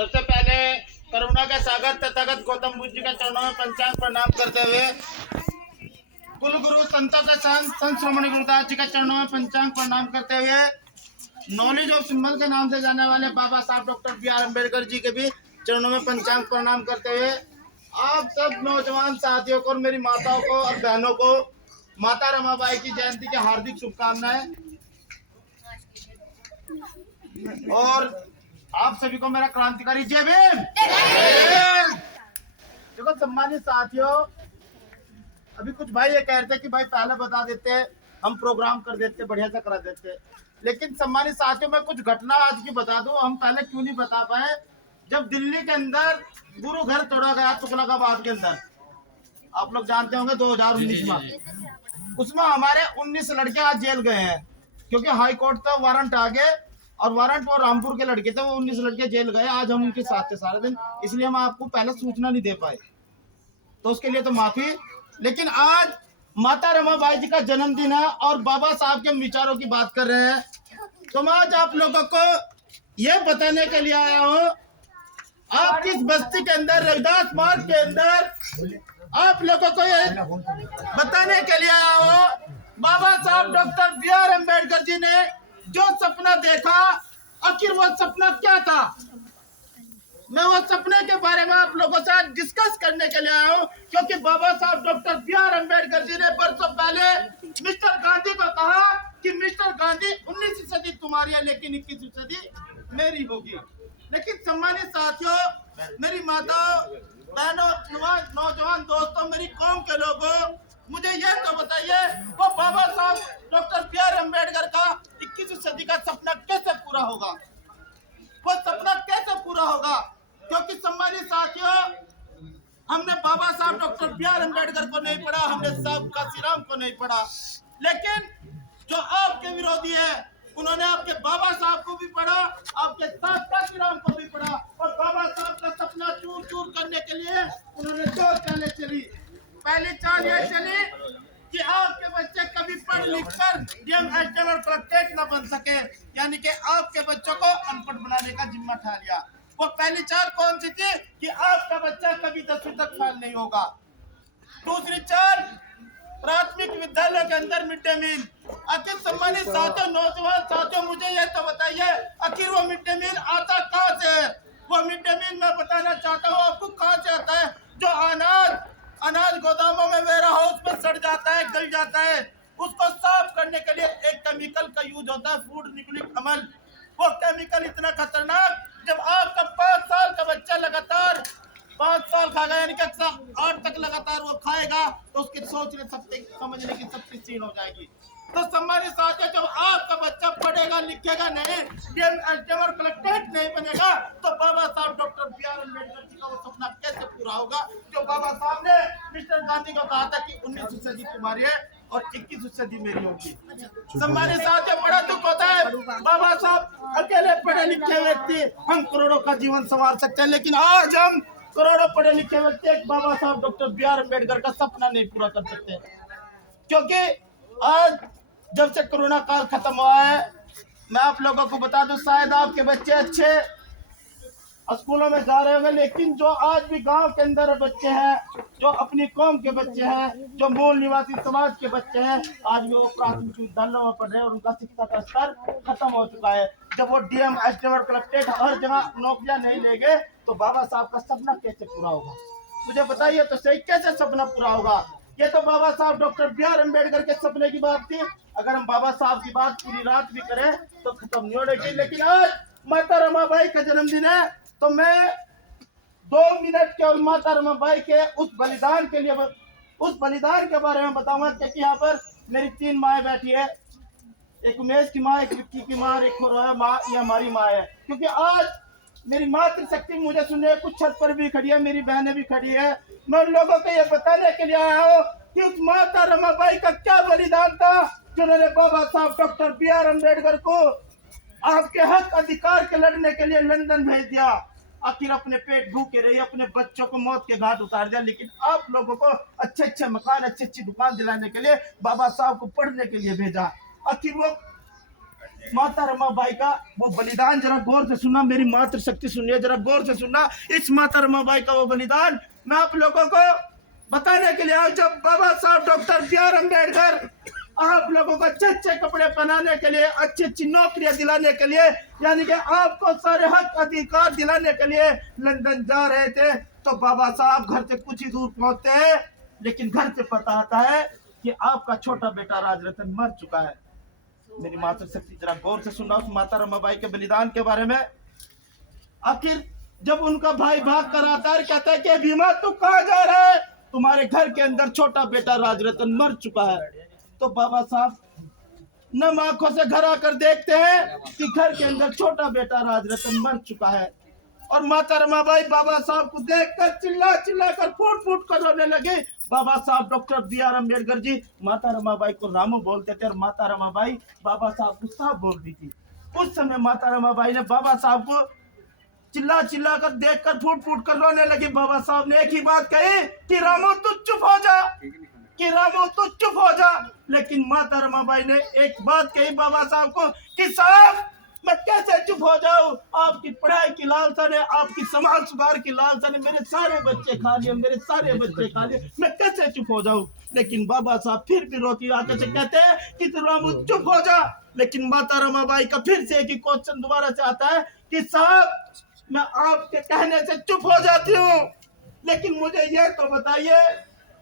सबसे पहले करुणा के सागर तथागत गौतम बुद्ध जी के चरणों में पंचांग प्रणाम करते हुए कुल गुरु संतों के संत श्रोमणी गुरुदास जी के चरणों में पंचांग प्रणाम करते हुए नॉलेज ऑफ सिंबल के नाम से जाने वाले बाबा साहब डॉक्टर बी.आर. अम्बेडकर जी के भी चरणों में पंचांग प्रणाम करते हुए आप सब नौजवान साथियों को और मेरी माताओं को और बहनों को माता रमाबाई की जयंती की हार्दिक शुभकामनाएं। और आप सभी को मेरा क्रांतिकारी जय भीम। देखो सम्मानित साथियों, अभी कुछ भाई ये कह रहे थे कि भाई पहले बता देते, हम प्रोग्राम कर देते, बढ़िया से करा देते। लेकिन सम्मानित साथियों, मैं कुछ घटना आज की बता दूं। हम पहले क्यों नहीं बता पाए? जब दिल्ली के अंदर गुरु घर तोड़ा गया तुगलकाबाद के अंदर, आप लोग जानते होंगे 2019 में, उसमें हमारे 19 लड़के आज जेल गए हैं क्योंकि हाई कोर्ट तक वारंट आ गए और वारंट और रामपुर के लड़के थे, वो 19 लड़के जेल गए। आज हम उनके साथ थे सारा दिन, इसलिए हम आपको पहले सूचना नहीं दे पाए, तो उसके लिए तो माफी। लेकिन आज माता रमाबाई जी का जन्मदिन है और बाबा साहब के विचारों की बात कर रहे हैं, तो मैं आज आप लोगों को ये बताने के लिए आया हूँ, आप किस बस्ती के अंदर, रविदास मार्ग के अंदर, आप लोगों को ये बताने के लिए आया हूँ, बाबा साहब डॉक्टर बी.आर. अम्बेडकर जी ने जो सपना देखा, आखिर वो सपना क्या था। मैं वो सपने के बारे में आप लोगों से आज डिस्कस करने के लिए आया हूँ, क्योंकि बाबा साहब डॉक्टर बी.आर. अम्बेडकर जी ने बरसों पहले मिस्टर गांधी को कहा कि मिस्टर गांधी 19वीं सदी तुम्हारी है लेकिन 21वीं सदी मेरी होगी। लेकिन सम्मानित साथियों, मेरी माताओं, बहनों, नौजवान दोस्तों, मेरी कौम के लोगों, मुझे ये तो बताइए, वो बाबा साहब डॉक्टर बी.आर. अम्बेडकर का 21वीं सदी का सपना कैसे पूरा होगा? वो सपना कैसे पूरा होगा? क्योंकि सम्मानित साथियों, हमने बाबा साहब डॉक्टर बी.आर. अम्बेडकर को नहीं पढ़ा, हमने साहब काशीराम को नहीं पढ़ा, लेकिन जो आपके विरोधी है उन्होंने आपके बाबा साहब को भी पढ़ा, आपके साथ काशीराम को भी पढ़ा, और बाबा साहब का सपना चूर चूर करने के लिए उन्होंने 2 चालें चली। पहली चाल ये चली कि आपके बच्चे कभी पढ़ लिख कर डीएम एसडीएम और कलेक्टर न बन सके, यानी कि आपके बच्चों को अनपढ़ बनाने का जिम्मा उठा लिया। वो पहली चाल कौन सी थी? कि आपका बच्चा कभी 10वीं तक फेल नहीं होगा। दूसरी चाल, प्राथमिक विद्यालय के अंदर मिड डे मील। आखिर सम्मानित साथियों, नौजवान साथियों, मुझे ये तो बताइए, आखिर वो मिड डे मील आता कहाँ से है? वो मिड डे मील मैं बताना चाहता हूँ आपको कहाँ से आता है। जो अनाज गोदामों में, वेयर हाउस में सड़ जाता है, गल जाता है, उसको साफ करने के लिए एक केमिकल का यूज होता है, फूड न्यूक्लिक अमल। वो केमिकल इतना खतरनाक, जब आपका 5 साल का बच्चा लगातार 5 साल खाएगा, यानी कि 8 तक लगातार वो खाएगा, तो उसके सोचने समझने की शक्ति क्षीण हो जाएगी। तो सम्मानित साथियों, जब आपका बच्चा पढ़ेगा लिखेगा नहीं, डीएम एसडीएम और कलेक्टर नहीं बनेगा, तो बाबा साहब डॉक्टर बी.आर. अम्बेडकर जी का वो सपना कैसे पूरा होगा जो बाबा साहब ने मिस्टर गांधी को कहा था कि 19वीं सदी तुम्हारी है और 21वीं सदी मेरी होगी। सम्मानित साथियों, बड़ा दुख होता है, बाबा साहब अकेले पढ़े लिखे व्यक्ति, हम करोड़ों का जीवन संवार सकते हैं, लेकिन आज हम करोड़ों पढ़े लिखे व्यक्ति एक बाबा साहब डॉक्टर बी.आर. अम्बेडकर का सपना नहीं पूरा कर सकते। क्योंकि आज जब से कोरोना काल खत्म हुआ है, मैं आप लोगों को बता दूं, शायद आपके बच्चे अच्छे स्कूलों में जा रहे होंगे, लेकिन जो आज भी गांव के अंदर बच्चे हैं, जो अपनी कौम के बच्चे हैं, जो मूल निवासी समाज के बच्चे हैं, आज भी वो प्राथमिक विद्यालयों में पढ़ रहे हैं और उनका शिक्षा का स्तर खत्म हो चुका है। जब वो डीएम एसडीएम और कलेक्टर हर जगह नौकरियां नहीं लेंगे, तो बाबा साहब का सपना कैसे पूरा होगा? मुझे बताइए तो सही, कैसे सपना पूरा होगा? ये तो बाबा साहब डॉक्टर बी.आर. अम्बेडकर के सपने की बात थी। अगर हम बाबा साहब की बात पूरी रात भी करें तो खत्म नहीं होगी। लेकिन आज माता रमाबाई का जन्मदिन है, तो मैं 2 मिनट केवल माता रमाबाई के उस बलिदान के लिए, उस बलिदान के बारे में बताऊंगा। क्योंकि यहाँ पर मेरी 3 माएँ बैठी है, एक उमेश की माँ, एक विक्की की माँ, एक माँ, ये हमारी माँ है। क्योंकि आज मेरी मातृशक्ति मुझे सुनने, कुछ छत पर भी खड़ी है, मेरी बहनें भी खड़ी है। मैं उन लोगों को ये बताने के लिए आया हूँ कि उस माता रमाबाई का क्या बलिदान था, जिन्होंने बाबा साहब डॉक्टर बी.आर. अम्बेडकर को आपके हक अधिकार के लड़ने के लिए लंदन भेज दिया। आखिर अपने पेट भूखे रही, अपने बच्चों को मौत के घाट उतार दिया, लेकिन आप लोगों को अच्छे अच्छे मकान, अच्छी अच्छी दुकान दिलाने के लिए बाबा साहब को पढ़ने के लिए भेजा। आखिर वो माता रमाबाई का वो बलिदान जरा गौर से सुनना, मेरी मातृशक्ति सुनिए, जरा गौर से सुनना। इस माता रमाबाई का वो बलिदान मैं आप लोगों को बताने के लिए आया। जब बाबा साहब डॉक्टर बी.आर. अम्बेडकर आप लोगों को अच्छे अच्छे कपड़े पहनाने के लिए, अच्छी अच्छी नौकरियां दिलाने के लिए, यानी कि आपको सारे हक अधिकार दिलाने के लिए लंदन जा रहे थे, तो बाबा साहब घर से कुछ ही दूर पहुंचते हैं, लेकिन घर से पता आता है कि आपका छोटा बेटा राजरतन मर चुका है। मेरी मातृशक्ति जरा गौर से सुनना उस माता रमाबाई के बलिदान के बारे में। आखिर जब उनका भाई भाग कर आता है, कहता है कि भीमा तू कहाँ जा रहा है, तुम्हारे घर के अंदर छोटा बेटा राजरतन मर चुका है। तो बाबा साहब नम आंखों से घर आकर देखते हैं कि घर के अंदर छोटा बेटा राजरतन मर चुका है। और माता रमाबाई बाबा साहब को देखकर चिल्ला चिल्ला कर फूट फूट कर रोने लगे। बाबा साहब डॉक्टर बी.आर. अम्बेडकर जी माता रमाबाई को रामू बोलते थे और माता रमाबाई बाबा साहब को साहब बोलती थी। उस समय माता रमाबाई ने बाबा साहब को चिल्ला चिल्ला कर देखकर फूट फूट कर रोने लगी। बाबा साहब ने एक ही बात कही कि रामू तू चुप हो जा, कि रामू तू चुप हो जा। लेकिन माता रमाबाई ने एक बात कही बाबा साहब को कि साहब मैं कैसे चुप हो जाऊं, आपकी पढ़ाई की लालसा ने, आपकी समाज सुधार की लालसा ने मेरे सारे बच्चे खा लिए, मेरे सारे बच्चे खा लिए, मैं कैसे चुप हो जाऊं। लेकिन बाबा साहब फिर भी रोती आके से कहते हैं कि तू रामू चुप हो जा। लेकिन माता रमाबाई का फिर से एक ही क्वेश्चन दोबारा से आता है कि साहब मैं आपके कहने से चुप हो जाती हूँ, लेकिन मुझे ये तो बताइए,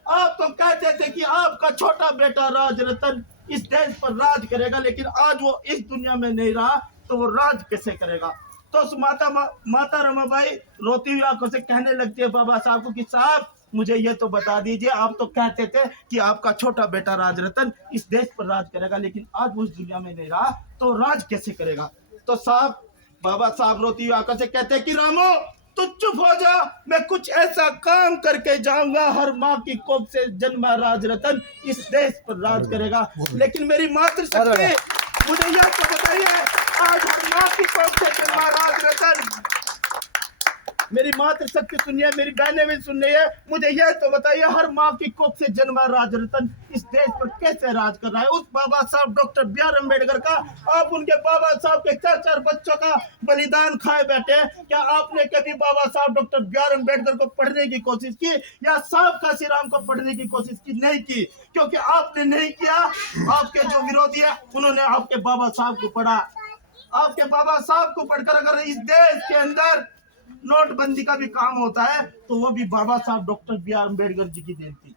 आप तो कहते थे कि आपका छोटा बेटा राजरतन इस देश पर राज करेगा, लेकिन आज वो इस दुनिया में नहीं रहा, तो वो राज कैसे करेगा। तो उस माता रमाबाई रोती हुई आंखों से कहने लगती है बाबा साहब को कि साहब मुझे ये तो बता दीजिए, आप तो कहते थे कि आपका छोटा बेटा राजरतन इस देश पर राज करेगा, लेकिन आज वो इस दुनिया में नहीं रहा, तो राज कैसे करेगा। तो साहब बाबा साहब रोती हुई आंखों से कहते हैं कि रामू तू चुप हो जा, मैं कुछ ऐसा काम करके जाऊंगा, हर माँ की कोख से जन्मा राजरतन इस देश पर राज करेगा। लेकिन मेरी मातृशक्ति मुझे यह तो बताइए, आज हर माँ की कोख से जन्मा राजरतन, मेरी मातृशक्ति सुनिए, मेरी बहनें भी सुन रही है, मुझे यह तो बताइए हर माँ की कोख से जन्मा राजरतन इस देश पर कैसे राज कर रहा है। उस बाबा साहब डॉक्टर बी.आर. अम्बेडकर का, आप उनके बाबा साहब के 4-4 बच्चों का बलिदान खाए बैठे। क्या आपने कभी बाबा साहब डॉक्टर बी.आर. अम्बेडकर को पढ़ने की कोशिश की या साहब काशीराम को पढ़ने की कोशिश की? नहीं की, क्योंकि आपने नहीं किया। आपके जो विरोधी है उन्होंने आपके बाबा साहब को पढ़ा। आपके बाबा साहब को पढ़कर अगर इस देश के अंदर नोटबंदी का भी काम होता है तो वो भी बाबा साहब डॉक्टर बी.आर. अम्बेडकर जी की देन थी।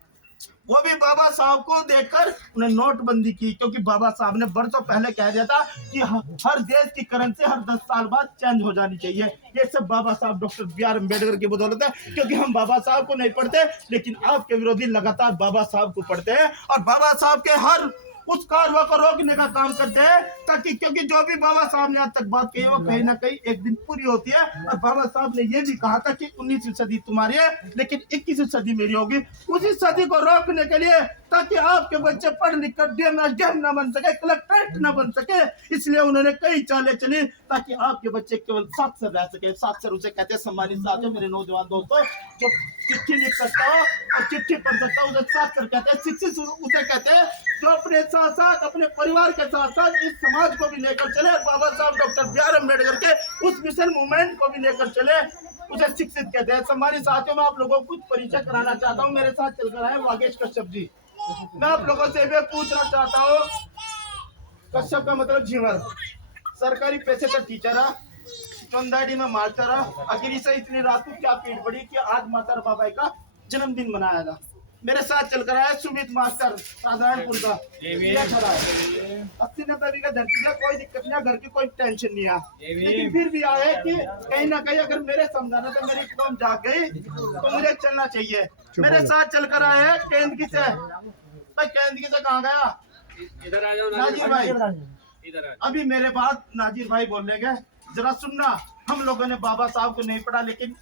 वो भी बाबा साहब को देखकर उन्हें नोटबंदी की, क्योंकि बाबा साहब ने बरसों पहले कह दिया था कि हर देश की करेंसी हर 10 साल बाद चेंज हो जानी चाहिए। ये सब बाबा साहब डॉक्टर बी.आर. अम्बेडकर की बदौलत है, क्योंकि हम बाबा साहब को नहीं पढ़ते, लेकिन आपके विरोधी लगातार बाबा साहब को पढ़ते हैं और बाबा साहब के हर उस कार्रवाई को रोकने का काम करते हैं, ताकि क्योंकि जो भी बाबा साहब ने आज तक बात कही वो कहीं ना कहीं एक दिन पूरी होती है। और बाबा साहब ने ये भी कहा था कि 19वीं सदी तुम्हारी है, लेकिन 21वीं सदी मेरी होगी। उसी सदी को रोकने के लिए, ताकि आपके बच्चे पढ़ लिख कर डीएम न बन सके, कलेक्ट्रेट न बन सके, इसलिए उन्होंने कई चालें चली ताकि आपके बच्चे केवल साक्षर रह सके। साक्षर उसे कहते हैं, सम्मानित साथियों, मेरे नौजवान दोस्तों, जो चिट्ठी लिख सकता हो और चिट्ठी पढ़ सकता हो उसे साक्षर कहते हैं। शिक्षित उसे कहते हैं जो अपने साथ साथ अपने परिवार के साथ साथ इस समाज को भी लेकर चले, बाबा साहब डॉक्टर बी.आर. अम्बेडकर के उस मिशन मूवमेंट को भी लेकर चले, उसे शिक्षित कहते हैं। सम्मानित साथियों, मैं आप लोगों को कुछ परिचय कराना चाहता हूँ। मेरे साथ चलकर आए वागेश कश्यप जी। मैं आप लोगों से भी पूछना चाहता हूँ, कश्यप का मतलब झीवर, सरकारी पेशे का टीचर है, चंदाड़ी में मास्टर है। आखिर से इतनी रात को क्या पीड़ पड़ी कि आज माता रमाबाई का जन्मदिन मनाया था। मेरे साथ चलकर आया सुमित मास्टर साधारणपुर का, 80-90 बीघा धरती का, कोई दिक्कत नहीं, घर की कोई टेंशन नहीं है, लेकिन फिर भी आए कि कहीं ना कहीं अगर मेरे समझाना से मेरी कौम जाग गई तो मुझे चलना चाहिए। मेरे साथ चलकर आए हैं केंद्र से। भाई केंद्र से कहाँ गया? इधर आ जाओ नाजिर भाई, इधर अभी मेरे बाद नाजिर भाई बोलेंगे। जरा सुनना, हम लोगों ने बाबा साहब को नहीं पढ़ा, लेकिन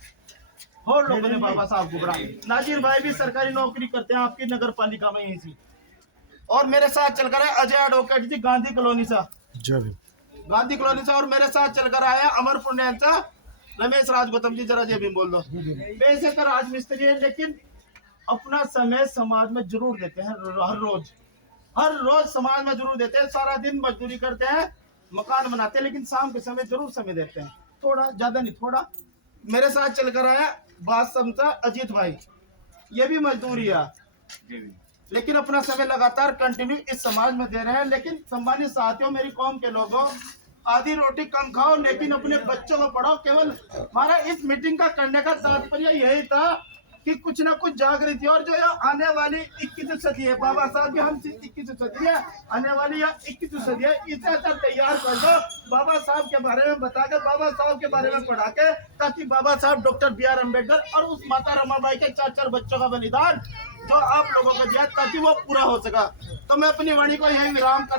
और लोगों ने बाबा साहब को पढ़ा। नाजिर भाई भी सरकारी नौकरी करते हैं आपकी नगर पालिका में यहीं। और मेरे साथ चलकर है अजय एडवोकेट जी, गांधी कॉलोनी से, गांधी कॉलोनी से। और मेरे साथ चलकर आया अमरपुर से रमेश राज गौतम जी, जरा जय भीम बोल दो। पैसे का राजमिस्त्री है, लेकिन अपना समय समाज में जरूर देते हैं। हर रोज समाज में जरूर देते हैं, सारा दिन मजदूरी करते हैं मकान बनाते हैं, लेकिन शाम के समय जरूर समय देते हैं, थोड़ा ज्यादा नहीं, थोड़ा। मेरे साथ चल कर आया बात समझा अजीत भाई, ये भी मजदूरी है, लेकिन अपना समय लगातार कंटिन्यू इस समाज में दे रहे हैं। लेकिन सम्मानित साथियों, मेरी कौम के लोगों, आधी रोटी कम खाओ लेकिन अपने बच्चों को पढ़ाओ। केवल हमारा इस मीटिंग का करने का तात्पर्य यही था कि कुछ ना कुछ जागृति, और जो आने वाली 21वीं सदी है, बाबा साहब की हम 21वीं सदी है, आने वाली 21वीं सदी है, इसे अच्छा तैयार कर दो बाबा साहब के बारे में बता के, बाबा साहब के बारे में पढ़ा के, ताकि बाबा साहब डॉक्टर बी आर अम्बेडकर और उस माता रमाबाई के 4 बच्चों का बलिदान जो आप लोगों को दिया, ताकि वो पूरा हो सका। तो मैं अपनी वाणी को यही विराम कर